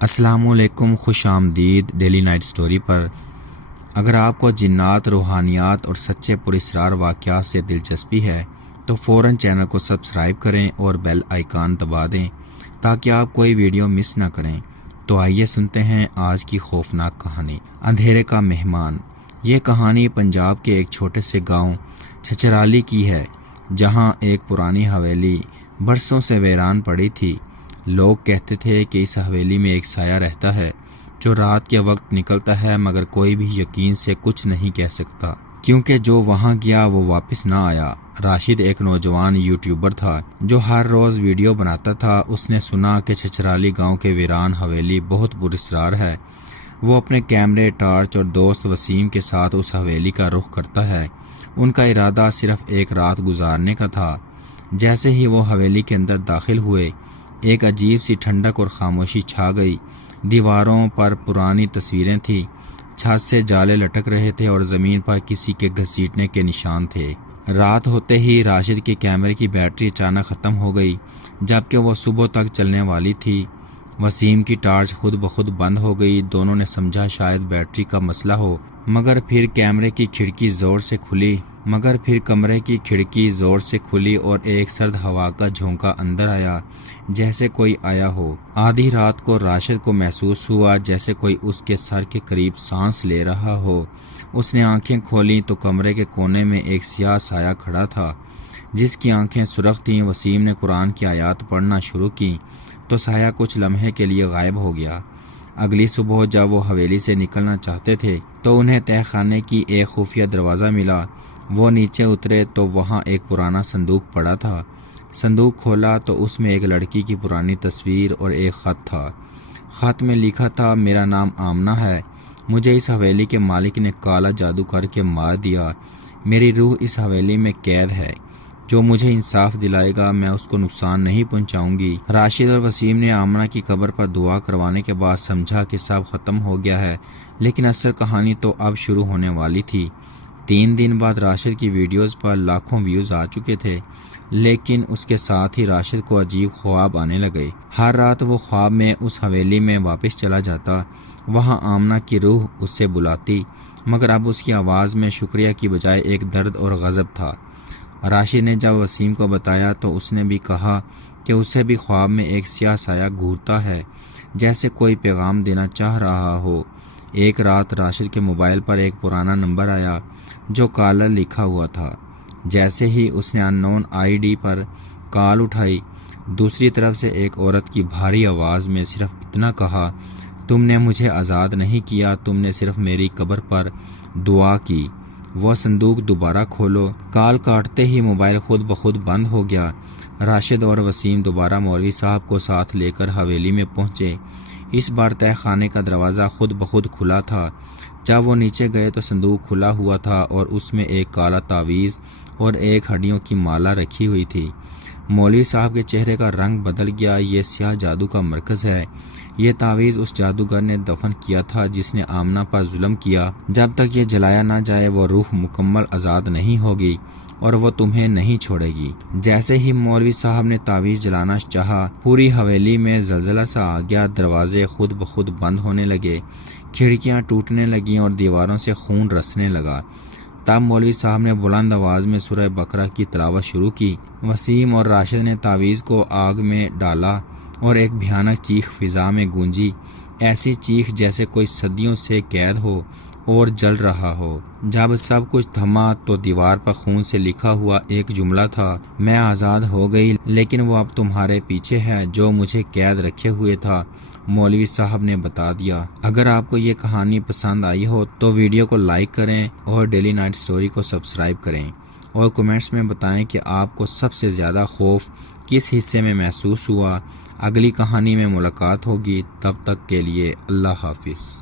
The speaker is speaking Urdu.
السلام علیکم، خوش آمدید ڈیلی نائٹ سٹوری پر۔ اگر آپ کو جنات، روحانیات اور سچے پراسرار واقعات سے دلچسپی ہے تو فوراً چینل کو سبسکرائب کریں اور بیل آئیکن دبا دیں تاکہ آپ کوئی ویڈیو مس نہ کریں۔ تو آئیے سنتے ہیں آج کی خوفناک کہانی، اندھیرے کا مہمان۔ یہ کہانی پنجاب کے ایک چھوٹے سے گاؤں چھچرالی کی ہے، جہاں ایک پرانی حویلی برسوں سے ویران پڑی تھی۔ لوگ کہتے تھے کہ اس حویلی میں ایک سایہ رہتا ہے جو رات کے وقت نکلتا ہے، مگر کوئی بھی یقین سے کچھ نہیں کہہ سکتا، کیونکہ جو وہاں گیا وہ واپس نہ آیا۔ راشد ایک نوجوان یوٹیوبر تھا جو ہر روز ویڈیو بناتا تھا۔ اس نے سنا کہ چھچرالی گاؤں کے ویران حویلی بہت پراسرار ہے۔ وہ اپنے کیمرے، ٹارچ اور دوست وسیم کے ساتھ اس حویلی کا رخ کرتا ہے۔ ان کا ارادہ صرف ایک رات گزارنے کا تھا۔ جیسے ہی وہ حویلی کے اندر داخل ہوئے، ایک عجیب سی ٹھنڈک اور خاموشی چھا گئی۔ دیواروں پر پرانی تصویریں تھیں، چھت سے جالے لٹک رہے تھے اور زمین پر کسی کے گھسیٹنے کے نشان تھے۔ رات ہوتے ہی راشد کے کیمرے کی بیٹری اچانک ختم ہو گئی، جبکہ وہ صبح تک چلنے والی تھی۔ وسیم کی ٹارچ خود بخود بند ہو گئی۔ دونوں نے سمجھا شاید بیٹری کا مسئلہ ہو، مگر پھر کمرے کی کھڑکی زور سے کھلی اور ایک سرد ہوا کا جھونکا اندر آیا، جیسے کوئی آیا ہو۔ آدھی رات کو راشد کو محسوس ہوا جیسے کوئی اس کے سر کے قریب سانس لے رہا ہو۔ اس نے آنکھیں کھولیں تو کمرے کے کونے میں ایک سیاہ سایہ کھڑا تھا، جس کی آنکھیں سرخ تھیں۔ وسیم نے قرآن کی آیات پڑھنا شروع کی تو سایہ کچھ لمحے کے لیے غائب ہو گیا۔ اگلی صبح جب وہ حویلی سے نکلنا چاہتے تھے تو انہیں تہہ خانے کی ایک خفیہ دروازہ ملا۔ وہ نیچے اترے تو وہاں ایک پرانا صندوق پڑا تھا۔ صندوق کھولا تو اس میں ایک لڑکی کی پرانی تصویر اور ایک خط تھا۔ خط میں لکھا تھا، میرا نام آمنہ ہے، مجھے اس حویلی کے مالک نے کالا جادو کر کے مار دیا۔ میری روح اس حویلی میں قید ہے، جو مجھے انصاف دلائے گا میں اس کو نقصان نہیں پہنچاؤں گی۔ راشد اور وسیم نے آمنہ کی قبر پر دعا کروانے کے بعد سمجھا کہ سب ختم ہو گیا ہے، لیکن اصل کہانی تو اب شروع ہونے والی تھی۔ 3 دن بعد راشد کی ویڈیوز پر لاکھوں ویوز آ چکے تھے، لیکن اس کے ساتھ ہی راشد کو عجیب خواب آنے لگے۔ ہر رات وہ خواب میں اس حویلی میں واپس چلا جاتا۔ وہاں آمنہ کی روح اس سے بلاتی، مگر اب اس کی آواز میں شکریہ کی بجائے ایک درد اور غضب تھا۔ راشد نے جب وسیم کو بتایا تو اس نے بھی کہا کہ اسے بھی خواب میں ایک سیاہ سایہ گھورتا ہے، جیسے کوئی پیغام دینا چاہ رہا ہو۔ ایک رات راشد کے موبائل پر ایک پرانا نمبر آیا جو کالر لکھا ہوا تھا۔ جیسے ہی اس نے ان نون آئی ڈی پر کال اٹھائی، دوسری طرف سے ایک عورت کی بھاری آواز میں صرف اتنا کہا، تم نے مجھے آزاد نہیں کیا، تم نے صرف میری قبر پر دعا کی۔ وہ صندوق دوبارہ کھولو۔ کال کاٹتے ہی موبائل خود بخود بند ہو گیا۔ راشد اور وسیم دوبارہ مولوی صاحب کو ساتھ لے کر حویلی میں پہنچے۔ اس بار تہہ خانے کا دروازہ خود بخود کھلا تھا۔ جب وہ نیچے گئے تو صندوق کھلا ہوا تھا اور اس میں ایک کالا تعویذ اور ایک ہڈیوں کی مالا رکھی ہوئی تھی۔ مولوی صاحب کے چہرے کا رنگ بدل گیا۔ یہ سیاہ جادو کا مرکز ہے۔ یہ تعویذ اس جادوگر نے دفن کیا تھا جس نے آمنہ پر ظلم کیا۔ جب تک یہ جلایا نہ جائے وہ روح مکمل آزاد نہیں ہوگی اور وہ تمہیں نہیں چھوڑے گی۔ جیسے ہی مولوی صاحب نے تعویذ جلانا چاہا، پوری حویلی میں زلزلہ سا آ گیا۔ دروازے خود بخود بند ہونے لگے، کھڑکیاں ٹوٹنے لگیں اور دیواروں سے خون رسنے لگا۔ تب مولوی صاحب نے بلند آواز میں سورہ بقرہ کی تلاوت شروع کی۔ وسیم اور راشد نے تعویذ کو آگ میں ڈالا اور ایک بھیانک چیخ فضا میں گونجی، ایسی چیخ جیسے کوئی صدیوں سے قید ہو اور جل رہا ہو۔ جب سب کچھ تھما تو دیوار پر خون سے لکھا ہوا ایک جملہ تھا، میں آزاد ہو گئی، لیکن وہ اب تمہارے پیچھے ہے جو مجھے قید رکھے ہوئے تھا۔ مولوی صاحب نے بتا دیا۔ اگر آپ کو یہ کہانی پسند آئی ہو تو ویڈیو کو لائک کریں اور ڈیلی نائٹ سٹوری کو سبسکرائب کریں، اور کمنٹس میں بتائیں کہ آپ کو سب سے زیادہ خوف کس حصے میں محسوس ہوا۔ اگلی کہانی میں ملاقات ہوگی، تب تک کے لیے اللہ حافظ۔